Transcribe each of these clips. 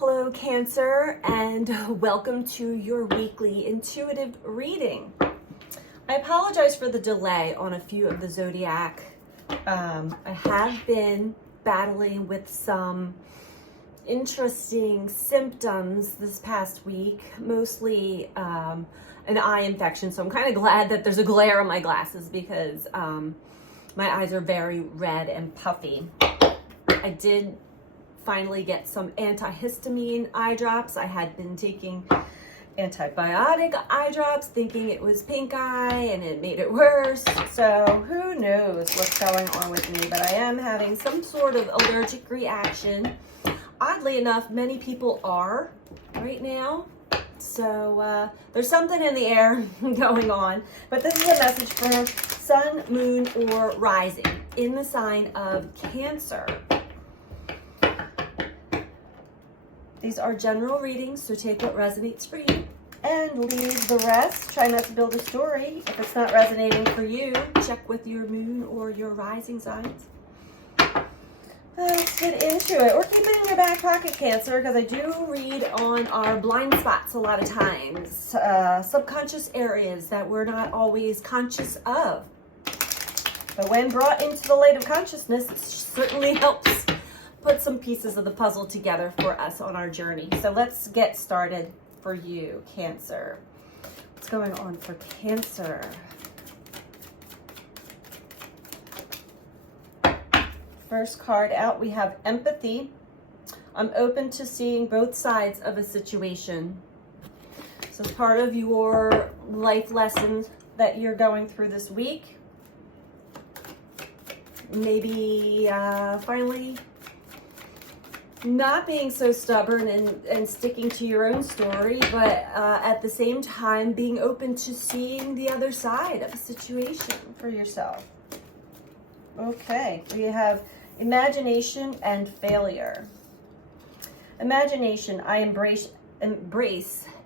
Hello, Cancer, and welcome to your weekly intuitive reading. I apologize for the delay on a few of the zodiac. I have been battling with some interesting symptoms this past week, mostly an eye infection. So I'm kind of glad that there's a glare on my glasses because my eyes are very red and puffy. I did finally get some antihistamine eye drops. I had been taking antibiotic eye drops thinking it was pink eye and it made it worse. So who knows what's going on with me, but I am having some sort of allergic reaction. Oddly enough, many people are right now. So there's something in the air going on. But this is a message for Sun, Moon, or Rising in the sign of Cancer. These are general readings, so take what resonates for you and leave the rest. Try not to build a story. If it's not resonating for you, check with your moon or your rising signs. Let's get into it. Or keep it in your back pocket, Cancer, because I do read on our blind spots a lot of times. Subconscious areas that we're not always conscious of. But when brought into the light of consciousness, it certainly helps put some pieces of the puzzle together for us on our journey. So let's get started for you, Cancer. What's going on for Cancer? First card out, we have empathy. I'm open to seeing both sides of a situation. So it's part of your life lessons that you're going through this week. Maybe finally not being so stubborn and sticking to your own story, but at the same time being open to seeing the other side of a situation for yourself. Okay, we have imagination and failure. Imagination, I embrace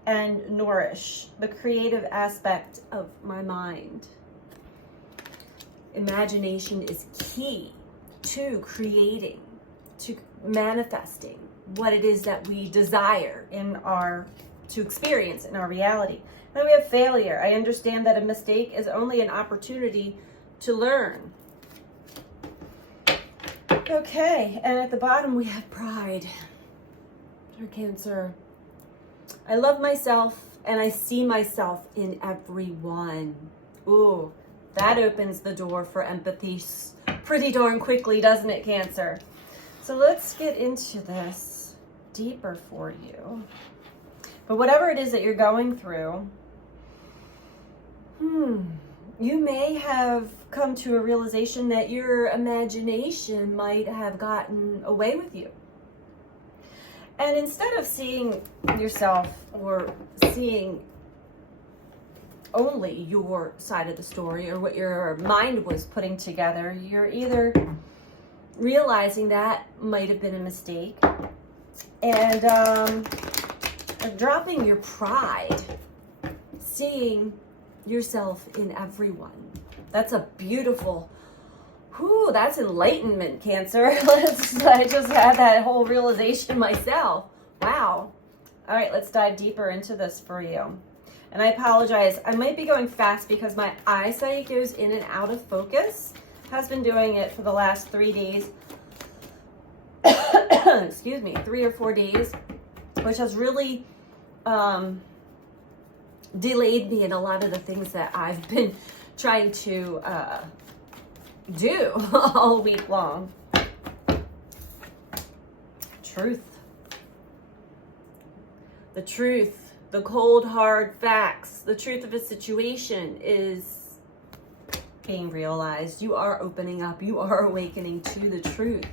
and nourish the creative aspect of my mind. Imagination is key to creating, to manifesting what it is that we desire to experience in our reality. Then we have failure. I understand that a mistake is only an opportunity to learn. Okay, and at the bottom we have pride. For Cancer, I love myself and I see myself in everyone. Ooh, that opens the door for empathy pretty darn quickly, doesn't it, Cancer? So let's get into this deeper for you. But whatever it is that you're going through, you may have come to a realization that your imagination might have gotten away with you. And instead of seeing yourself or seeing only your side of the story or what your mind was putting together, you're either realizing that might have been a mistake and dropping your pride, seeing yourself in everyone. That's a beautiful, that's enlightenment, Cancer. I just had that whole realization myself. Wow. All right, let's dive deeper into this for you. And I apologize, I might be going fast because my eyesight goes in and out of focus. Has been doing it for the last 3 days. Excuse me, 3 or 4 days, which has really delayed me in a lot of the things that I've been trying to do all week long. Truth. The truth, the cold, hard facts, the truth of a situation is being realized. You are opening up. You are awakening to the truth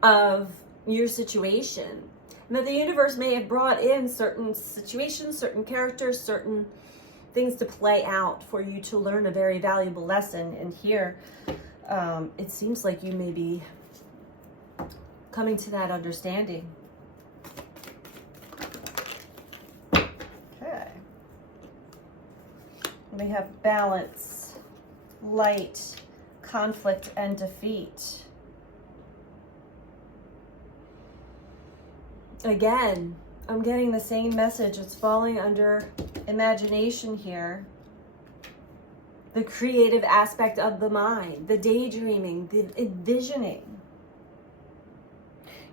of your situation. And that the universe may have brought in certain situations, certain characters, certain things to play out for you to learn a very valuable lesson. And here, it seems like you may be coming to that understanding. Okay. We have balance, light, conflict, and defeat. Again, I'm getting the same message. It's falling under imagination here. The creative aspect of the mind, the daydreaming, the envisioning.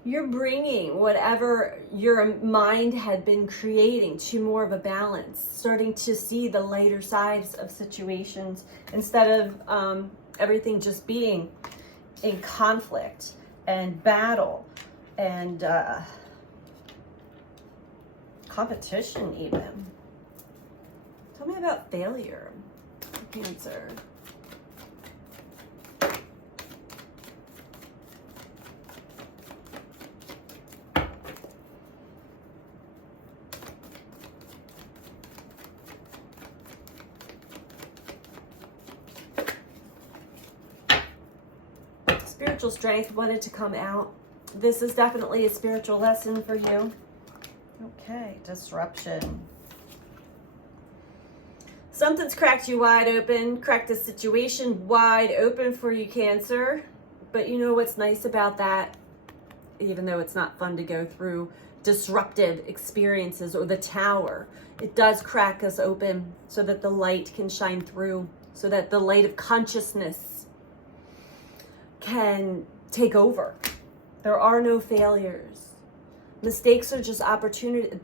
You're bringing whatever your mind had been creating to more of a balance, starting to see the lighter sides of situations instead of everything just being in conflict and battle and competition even. Tell me about failure, Cancer. Spiritual strength wanted to come out. This is definitely a spiritual lesson for you. Okay, disruption. Something's cracked you wide open, cracked the situation wide open for you, Cancer. But you know what's nice about that? Even though it's not fun to go through disruptive experiences or the tower, it does crack us open so that the light can shine through, so that the light of consciousness can take over. There are no failures. Mistakes are just opportunity.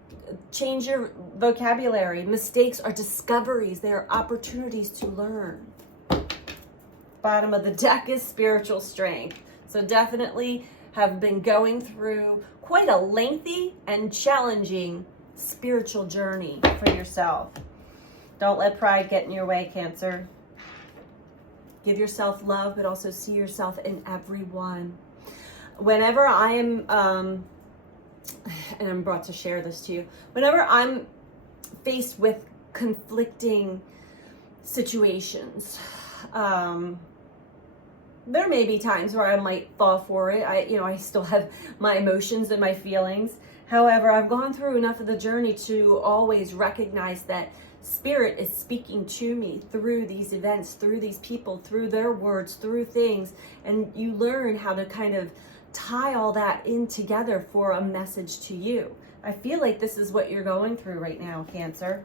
Change your vocabulary. Mistakes are discoveries. They are opportunities to learn. Bottom of the deck is spiritual strength. So definitely have been going through quite a lengthy and challenging spiritual journey for yourself. Don't let pride get in your way, Cancer. Give yourself love, but also see yourself in everyone. Whenever I am, and I'm brought to share this to you, whenever I'm faced with conflicting situations, there may be times where I might fall for it. I still have my emotions and my feelings. However, I've gone through enough of the journey to always recognize that Spirit is speaking to me through these events, through these people, through their words, through things. And you learn how to kind of tie all that in together for a message to you. I feel like this is what you're going through right now, Cancer.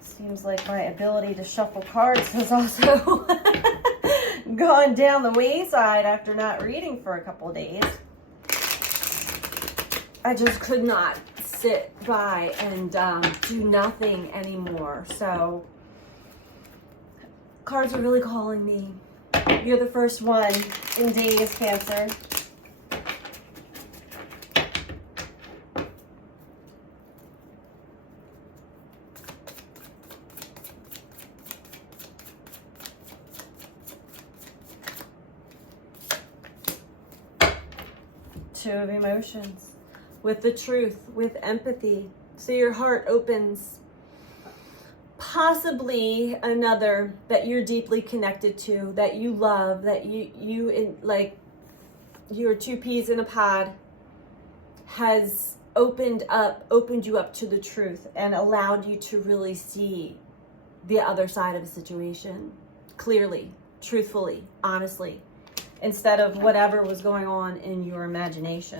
Seems like my ability to shuffle cards has also gone down the wayside after not reading for a couple of days. I just could not sit by and do nothing anymore. So cards are really calling me. You're the first one in days, Cancer. Two of emotions. With the truth, with empathy. So your heart opens. Possibly another that you're deeply connected to, that you love, that you're two peas in a pod, has opened you up to the truth and allowed you to really see the other side of a situation clearly, truthfully, honestly, instead of whatever was going on in your imagination.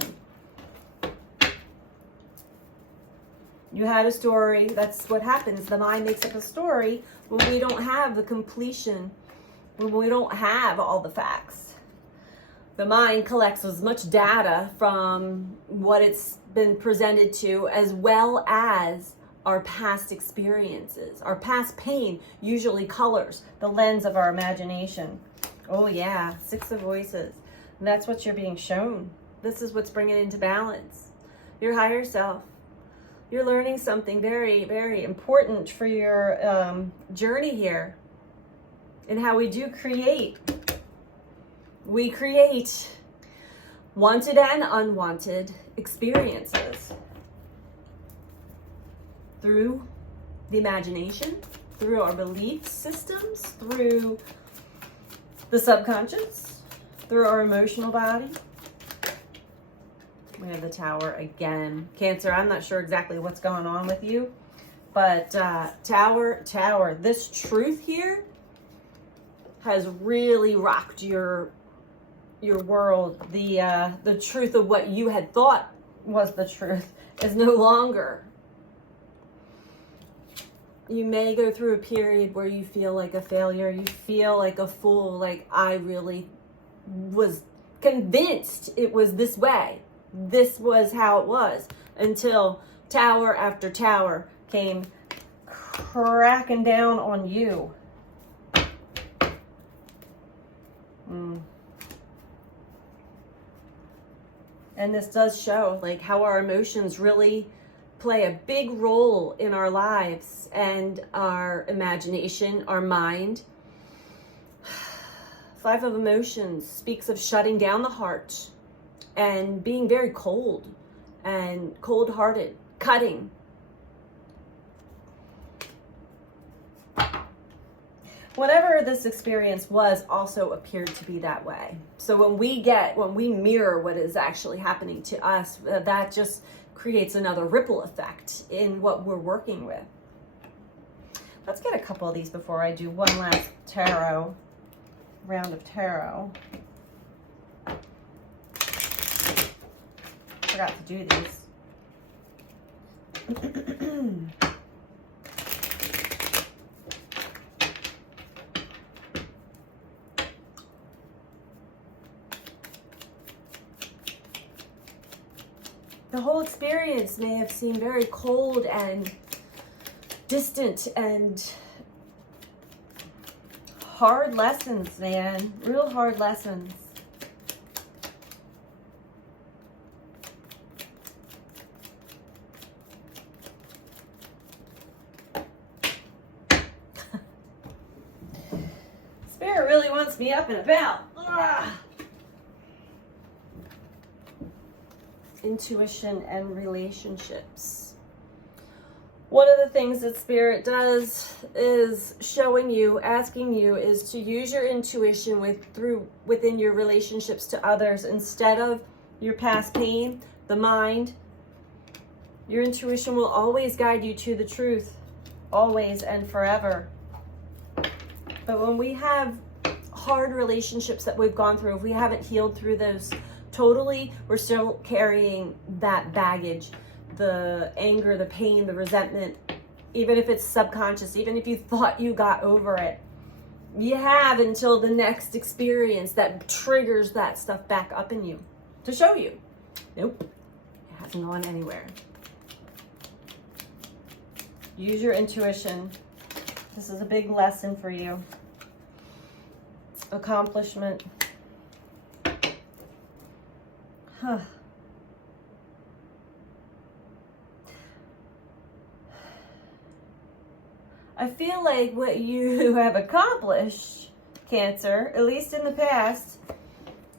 You had a story. That's what happens. The mind makes up a story when we don't have the completion, when we don't have all the facts. The mind collects as much data from what it's been presented to, as well as our past experiences. Our past pain usually colors the lens of our imagination. Oh yeah, Six of Voices. And that's what you're being shown. This is what's bringing it into balance. Your higher self. You're learning something very, very important for your journey here. And how we do create. We create wanted and unwanted experiences. Through the imagination, through our belief systems, through the subconscious, through our emotional body. We have the Tower again. Cancer, I'm not sure exactly what's going on with you, But Tower, this truth here has really rocked your world. The truth of what you had thought was the truth is no longer. You may go through a period where you feel like a failure. You feel like a fool. Like, I really was convinced it was this way. This was how it was. Until tower after tower came cracking down on you. And this does show like how our emotions really play a big role in our lives and our imagination, our mind. Five of Emotions speaks of shutting down the heart and being very cold and cold-hearted, cutting. Whatever this experience was also appeared to be that way. So when we mirror what is actually happening to us, that just creates another ripple effect in what we're working with. Let's get a couple of these before I do one last round of tarot. Forgot to do these. The whole experience may have seemed very cold and distant and hard lessons, man. Real hard lessons. Spirit really wants me up and about. Ugh. Intuition and relationships. One of the things that Spirit does is showing you, asking you, is to use your intuition within your relationships to others instead of your past pain, the mind. Your intuition will always guide you to the truth, always and forever. But when we have hard relationships that we've gone through, if we haven't healed through those totally, we're still carrying that baggage, the anger, the pain, the resentment, even if it's subconscious, even if you thought you got over it. You have until the next experience that triggers that stuff back up in you to show you. Nope, it hasn't gone anywhere. Use your intuition. This is a big lesson for you. Accomplishment. Huh. I feel like what you have accomplished, Cancer, at least in the past,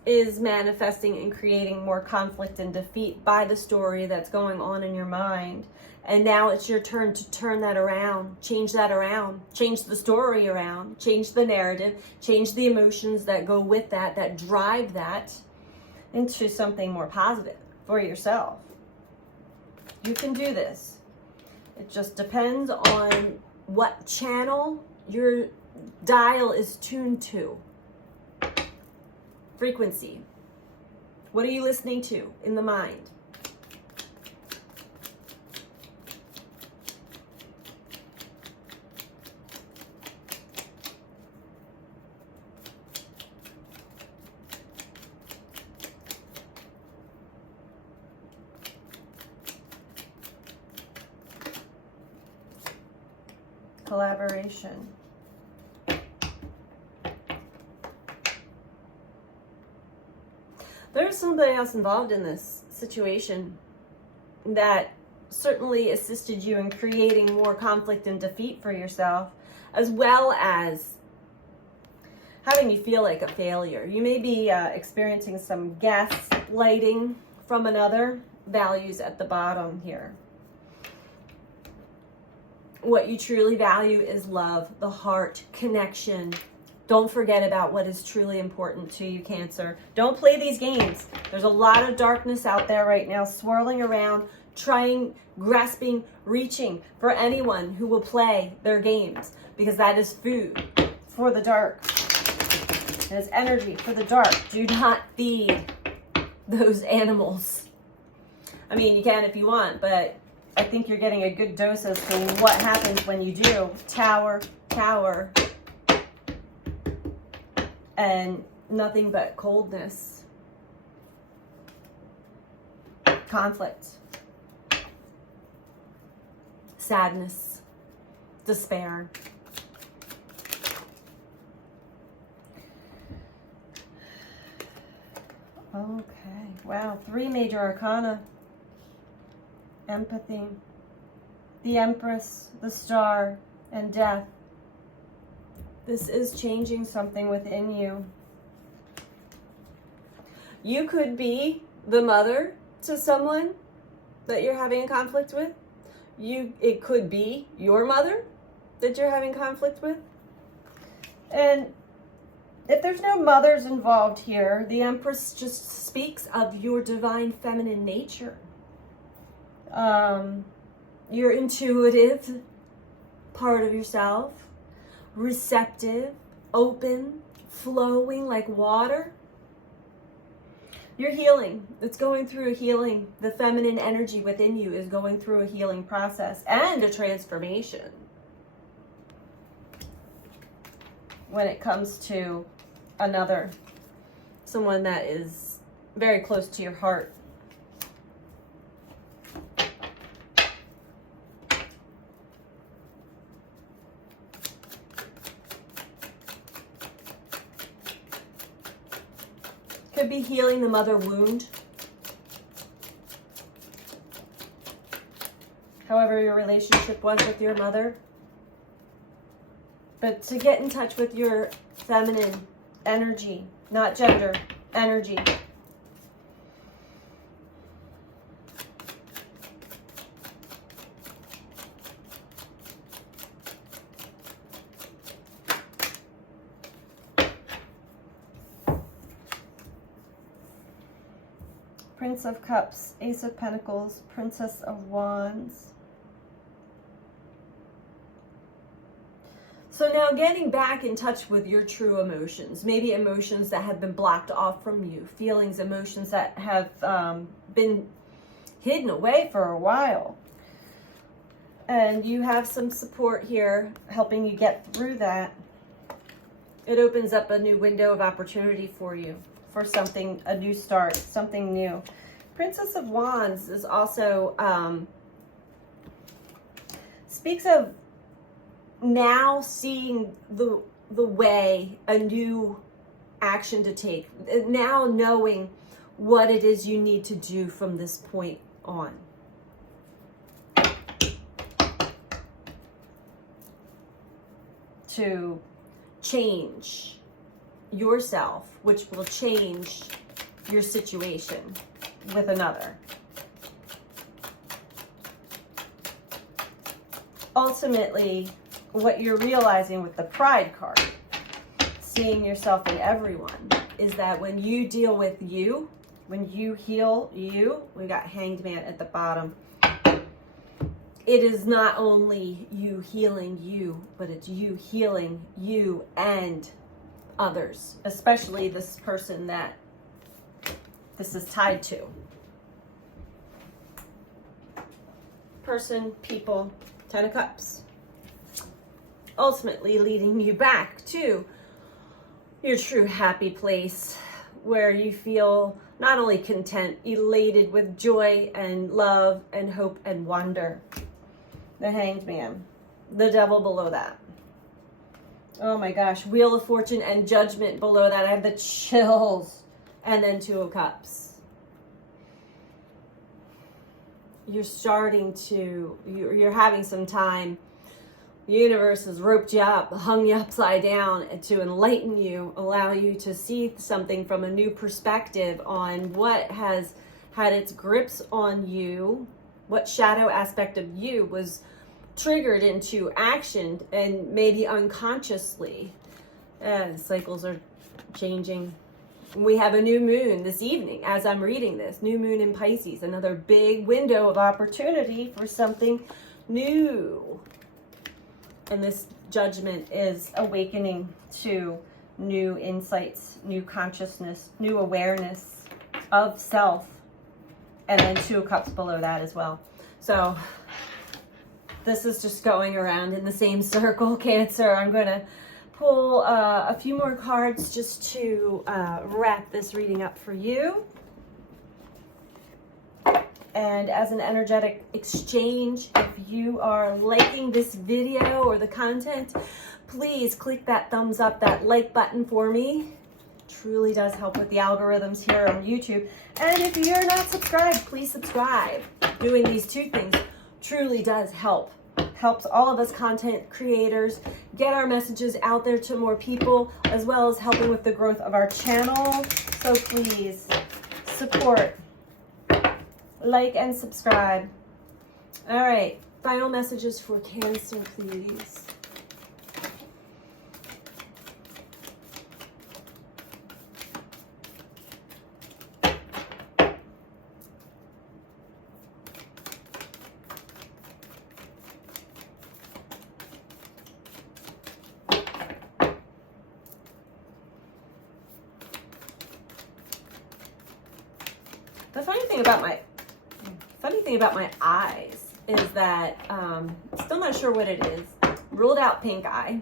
is manifesting and creating more conflict and defeat by the story that's going on in your mind. And now it's your turn to turn that around, change that around, change the story around, change the narrative, change the emotions that go with that, that drive that into something more positive for yourself. You can do this. It just depends on what channel your dial is tuned to. Frequency. What are you listening to in the mind? Collaboration. There's somebody else involved in this situation that certainly assisted you in creating more conflict and defeat for yourself, as well as having you feel like a failure. You may be experiencing some gaslighting from another. Values at the bottom here. What you truly value is love, the heart, connection. Don't forget about what is truly important to you, Cancer. Don't play these games. There's a lot of darkness out there right now swirling around, trying, grasping, reaching for anyone who will play their games, because that is food for the dark. It is energy for the dark. Do not feed those animals. I mean, you can if you want, but I think you're getting a good dose as to what happens when you do. Tower, tower, and nothing but coldness. Conflict. Sadness. Despair. Okay. Wow. 3 major arcana. Empathy. The Empress, the Star, and Death. This is changing something within you. You could be the mother to someone that you're having a conflict with. It could be your mother that you're having conflict with. And if there's no mothers involved here, the Empress just speaks of your divine feminine nature. Your intuitive part of yourself, receptive, open, flowing like water. You're healing. It's going through a healing. The feminine energy within you is going through a healing process and a transformation when it comes to someone that is very close to your heart. Could be healing the mother wound. However your relationship was with your mother. But to get in touch with your feminine energy, not gender, energy. Prince of Cups, Ace of Pentacles, Princess of Wands. So now getting back in touch with your true emotions, maybe emotions that have been blocked off from you, feelings, emotions that have been hidden away for a while. And you have some support here helping you get through that. It opens up a new window of opportunity for you. For something, a new start, something new. Princess of Wands is also, speaks of now seeing the way, a new action to take. Now knowing what it is you need to do from this point on. To change yourself, which will change your situation with another. Ultimately, what you're realizing with the Pride card, seeing yourself in everyone, is that when you deal with you, when you heal you, we got Hanged Man at the bottom. It is not only you healing you, but it's you healing you and others, especially this person that this is tied to. Person, people, 10 of Cups. Ultimately leading you back to your true happy place where you feel not only content, elated with joy and love and hope and wonder. The Hanged Man. The Devil below that. Oh my gosh, Wheel of Fortune and Judgment below that. I have the chills. And then 2 of Cups. You're starting to, you're having some time. The universe has roped you up, hung you upside down to enlighten you, allow you to see something from a new perspective on what has had its grips on you, what shadow aspect of you was triggered into action and maybe unconsciously. Cycles are changing. We have a new moon this evening as I'm reading this. New moon in Pisces. Another big window of opportunity for something new. And this judgment is awakening to new insights, new consciousness, new awareness of self. And then 2 of Cups below that as well. So this is just going around in the same circle, Cancer. I'm going to pull a few more cards just to wrap this reading up for you. And as an energetic exchange, if you are liking this video or the content, please click that thumbs up, that like button for me. Truly does help with the algorithms here on YouTube. And if you're not subscribed, please subscribe. Doing these 2 things truly does help. Helps all of us content creators get our messages out there to more people, as well as helping with the growth of our channel. So please support, like, and subscribe. All right, final messages for Cancer, please. The funny thing about my eyes is that still not sure what it is. Ruled out pink eye.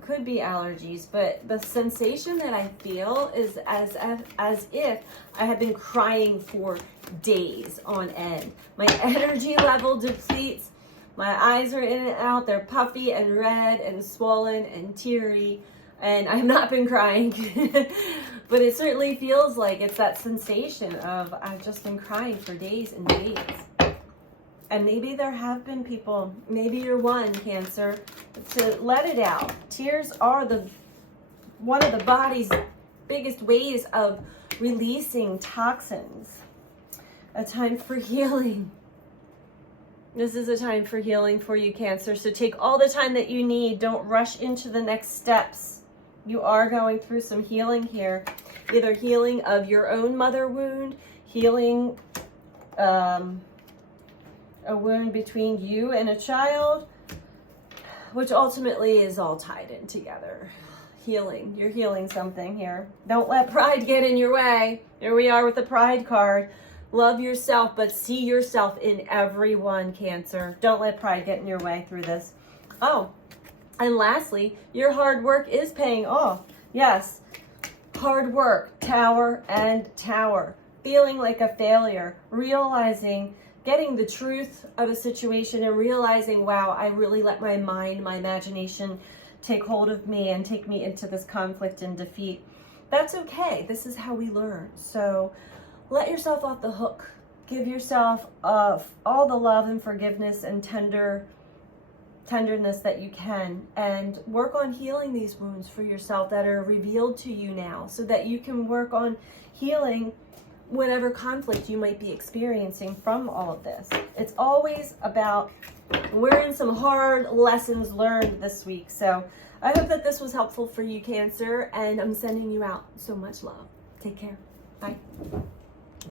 Could be allergies, but the sensation that I feel is as if I have been crying for days on end. My energy level depletes. My eyes are in and out. They're puffy and red and swollen and teary. And I've not been crying, but it certainly feels like it's that sensation of I've just been crying for days and days. And maybe there have been people, maybe you're one, Cancer, to let it out. Tears are one of the body's biggest ways of releasing toxins. A time for healing. This is a time for healing for you, Cancer. So take all the time that you need. Don't rush into the next steps. You are going through some healing here. Either healing of your own mother wound, healing a wound between you and a child, which ultimately is all tied in together. Healing. You're healing something here. Don't let pride get in your way. Here we are with the Pride card. Love yourself, but see yourself in everyone, Cancer. Don't let pride get in your way through this. Oh, and lastly, your hard work is paying off. Yes, hard work, Tower and Tower. Feeling like a failure, realizing, getting the truth of a situation and realizing, wow, I really let my mind, my imagination take hold of me and take me into this conflict and defeat. That's okay. This is how we learn. So let yourself off the hook. Give yourself all the love and forgiveness and tenderness that you can, and work on healing these wounds for yourself that are revealed to you now, so that you can work on healing whatever conflict you might be experiencing from all of this. It's always about, we're in some hard lessons learned this week. So I hope that this was helpful for you, Cancer, and I'm sending you out so much love. Take care. Bye.